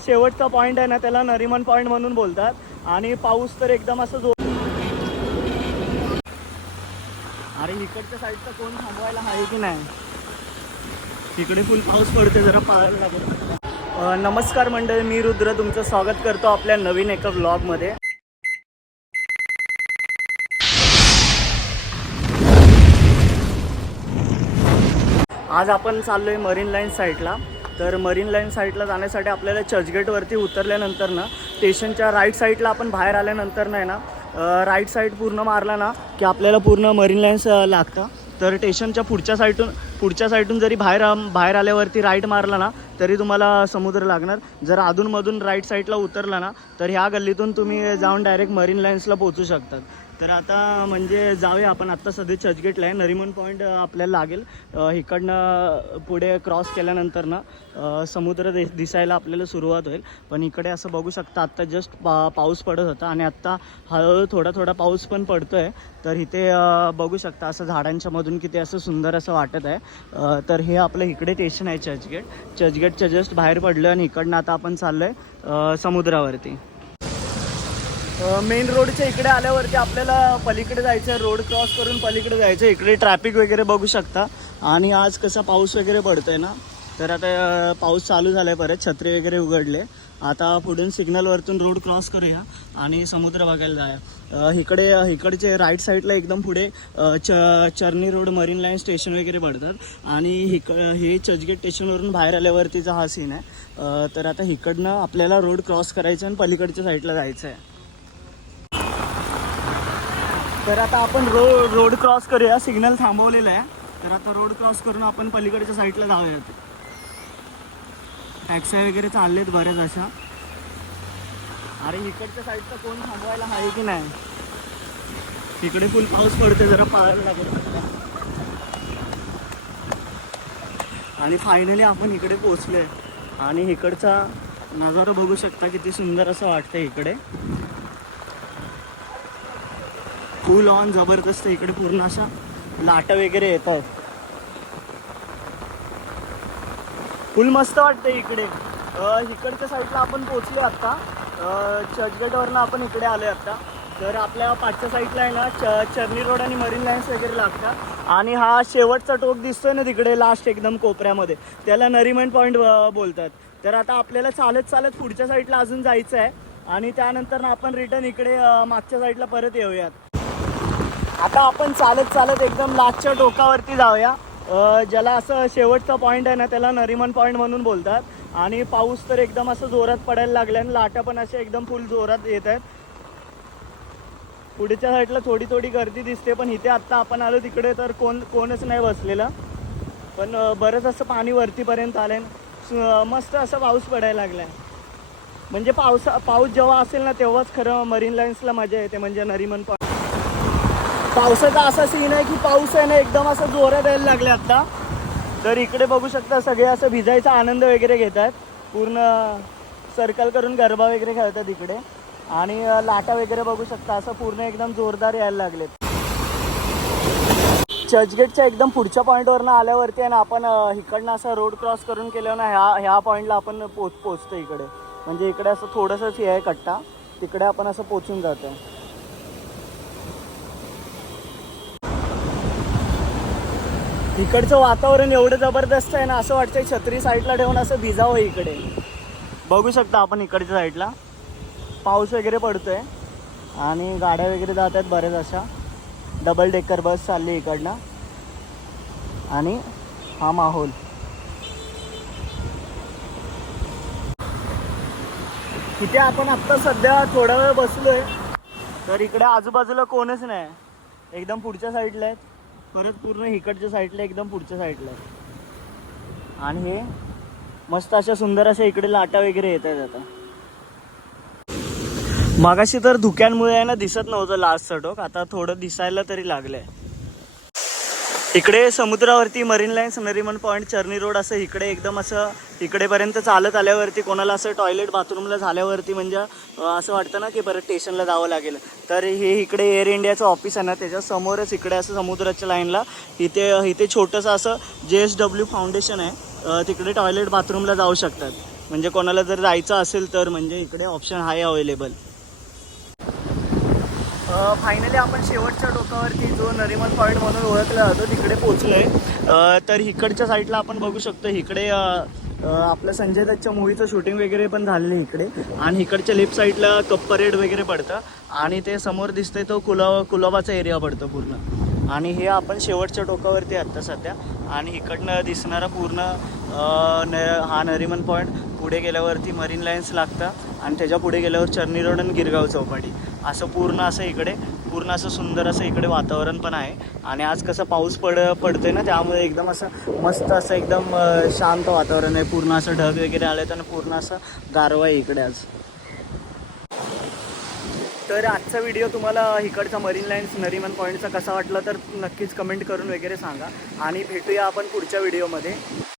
शेवटचा पॉईंट आहे ना त्याला नरिमन पॉईंट म्हणून बोलतात. आणि पाऊस तर एकदम असं जो अरे इकडच्या साईडचा कोण थांबवायला आहे की नाही? इकडे फुल पाऊस पडते जरा पाहायला लागेल. नमस्कार मंडळी मी रुद्र तुमचं स्वागत करतो आपल्या नवीन एका ब्लॉगमध्ये आज आपण चाललोय मरीन लाईन साईडला तर मरीन लाईन साईडला जाण्यासाठी आपल्याला चर्चगेटवरती उतरल्यानंतर ना स्टेशनच्या राईट साईडला आपण बाहेर आल्यानंतर नाही ना राईट साईड पूर्ण मारला ना की आपल्याला पूर्ण मरीन लाईन्स लागतं. तर स्टेशनच्या पुढच्या साईडून पुढच्या साईडून जरी बाहेर बाहेर आल्यावरती राईट मारला ना तरी तुम्हाला समुद्र लागणार. जर अधूनमधून राईट साईडला उतरला ना तर ह्या गल्लीतून तुम्ही जाऊन डायरेक्ट मरीन लाईन्सला पोहोचू शकतात. तर आता म्हणजे जाऊया आपण. आत्ता सध्या चर्चगेटला आहे. नरिमन पॉईंट आपल्याला लागेल. इकडनं पुढे क्रॉस केल्यानंतर ना समुद्र दि दिसायला आपल्याला सुरुवात होईल. पण इकडे असं बघू शकता आत्ता जस्ट पा पाऊस पडत होता आणि आत्ता हळूहळू थोडा थोडा पाऊस पण पडतो आहे तर इथे बघू शकता असं झाडांच्या मधून किती असं सुंदर असं वाटत आहे. तर हे आपलं इकडे स्टेशन आहे चर्चगेट. चर्चगेटच्या जस्ट बाहेर पडलं आणि इकडनं आता आपण चाललो आहे समुद्रावरती. मेन रोडच्या इकडे आल्यावरती आपल्याला पलीकडे जायचं आहे रोड क्रॉस करून पलीकडे जायचं आहे इकडे ट्रॅफिक वगैरे बघू शकता. आणि आज कसा पाऊस वगैरे पडतोय ना तर आता पाऊस चालू झाला आहे परत छत्री वगैरे उघडले. आता पुढून सिग्नलवरतून रोड क्रॉस करूया आणि समुद्र बघायला जाऊया. इकडे इकडचे राईट साईडला एकदम पुढे च Charni road Marine line station वगैरे पडतात. आणि हिक हे चर्चगेट स्टेशनवरून बाहेर आल्यावरतीचा हा सीन आहे. तर आता इकडनं आपल्याला रोड क्रॉस करायचं आणि पलीकडच्या साईडला जायचं आहे तर आता आपण रो रोड क्रॉस करूया. सिग्नल थांबवलेला आहे. तर आता रोड क्रॉस करून आपण पलीकडच्या साईडला जाऊयात. टॅक्सी वगैरे चाललेत बऱ्याच अशा. अरे इकडच्या साईडचा कोण थांबवायला आहे की नाही? इकडे फुल पाऊस पडते जरा पाहायला लागत आणि फायनली आपण इकडे पोचलोय आणि इकडचा नजारा बघू शकता किती सुंदर असं वाटतं इकडे. फुल ऑन जबरदस्त इकडे पूर्ण अशा लाटा वगैरे येत आहेत फुल मस्त वाटतं इकडे. इकडच्या साईडला आपण पोचले आत्ता चर्चगेटवरनं आपण इकडे आलोय आत्ता तर आपल्या पाचच्या साईडला आहे ना च चर्नी रोड आणि मरीन लाईन्स वगैरे लागतात. आणि हा शेवटचा टोक दिसतोय ना तिकडे लास्ट एकदम कोपऱ्यामध्ये. त्याला नरिमन पॉईंट बोलतात. तर आता आपल्याला चालत चालत पुढच्या साईडला अजून जायचं आहे आणि त्यानंतर ना आपण रिटर्न इकडे मागच्या साईडला परत येऊयात. आता आपण चालत चालत एकदम लास्टच्या टोकावरती जाऊया. ज्याला असं शेवटचा पॉईंट आहे ना त्याला नरिमन पॉईंट म्हणून बोलतात. आणि पाऊस तर एकदम असं जोरात पडायला लागला आणि लाटा पण अशा एकदम फुल जोरात येत आहेत. पुढच्या साईडला थोडी थोडी गर्दी दिसते पण इथे आत्ता आपण आलो तिकडे तर कोण कोणच नाही बसलेलं. पण बरंच असं पाणी वरतीपर्यंत आलं मस्त असं पाऊस पडायला लागलाय. म्हणजे पावसा पाऊस जेव्हा असेल ना तेव्हाच खरं मरीन लाईन्सला मजा येते म्हणजे नरिमन पॉईंट पावसाचा असा सीन आहे की पाऊस आहे ना एकदम असं जोरात यायला लागले आता. तर इकडे बघू शकता सगळे असं भिजायचा आनंद वगैरे घेत आहेत पूर्ण सर्कल करून गरबा वगैरे खेळतात इकडे. आणि लाटा वगैरे बघू शकता असं पूर्ण एकदम जोरदार यायला लागलेत. चर्चगेटच्या एकदम पुढच्या पॉईंटवरनं आल्यावरती आहे ना आपण इकडनं असं रोड क्रॉस करून केलं ना ह्या ह्या पॉईंटला आपण पोच पोचतो इकडे. म्हणजे इकडे असं थोडंसंच हे आहे कट्टा. तिकडे आपण असं पोचून जातो इकडचं वातावरण एवढं जबरदस्त आहे ना असं वाटतंय छत्री साईडला ठेवून असं भिजावं इकडे. बघू शकता आपण इकडच्या साईडला. पाऊस वगैरे पडतोय आणि गाड्या वगैरे जात आहेत बऱ्याच अशा. डबल डेकर बस चालली इकडनं. आणि हा माहोल. इथे आपण आत्ता सध्या थोडा वेळ बसलोय. तर इकडे आजूबाजूला कोणच नाही. एकदम पुढच्या साईडला आहेत. परत पूर्ण इकडच्या साईडला एकदम पुढच्या साईडला आहे. आणि हे मस्त अशा सुंदर अशा इकडे लाटा वगैरे येत आहेत आता. मागाशी तर धुक्यांमुळे आहे ना दिसत नव्हतं लास्ट टोक आता थोडं दिसायला तरी लागलंय. इकडे समुद्रावरती Marine lines Nariman point Charni road असं इकडे एकदम असं इकडेपर्यंत चालत आल्यावरती कोणाला असं टॉयलेट बाथरूमला झाल्यावरती म्हणजे असं वाटतं ना की परत स्टेशनला जावं लागेल. तर हे इकडे एअर इंडियाचं ऑफिस आहे ना त्याच्या समोरच इकडे असं समुद्राच्या लाईनला इथे इथे छोटंसं असं जे एस डब्ल्यू फाउंडेशन आहे. तिकडे टॉयलेट बाथरूमला जाऊ शकतात. म्हणजे कोणाला जर जायचं असेल तर म्हणजे इकडे ऑप्शन आहे अवेलेबल फायनली आपण शेवटच्या डोकावरती जो नरिमन पॉईंट म्हणून ओळखला जातो तिकडे पोचलो आहे तर इकडच्या साईडला आपण बघू शकतो इकडे आपल्या आपलं संजय दत्तच्या मूवीचं शूटिंग वगैरे पण झालेलं आहे इकडे. आणि इकडच्या लेफ्ट साईडला कप परेड वगैरे पडतं. आणि ते समोर दिसतंय तो कुला कुलाबाचा एरिया पडतो पूर्ण. आणि हे आपण शेवटच्या टोकावरती आत्ता सध्या. आणि इकडनं दिसणारा पूर्ण न हा नरिमन पॉईंट पुढे गेल्यावरती मरीन लाईन्स लागतं. आणि त्याच्या पुढे गेल्यावर चर्नी रोड आणि गिरगाव चौपाटी. असं पूर्ण असं इकडे पूर्ण असं सुंदर असं इकडे वातावरण पण आहे. आणि आज कसं पाऊस पड पडतोय ना त्यामुळे एकदम असं मस्त असं एकदम शांत वातावरण आहे. पूर्ण असं ढग वगैरे आले आणि पूर्ण असं गारवा आहे इकडे आज. तर आजचा व्हिडिओ तुम्हाला इकडचा मरीन लाईन्स नरीमन पॉईंटचा कसा वाटला तर नक्कीच कमेंट करून वगैरे सांगा. आणि भेटूया आपण पुढच्या व्हिडिओमध्ये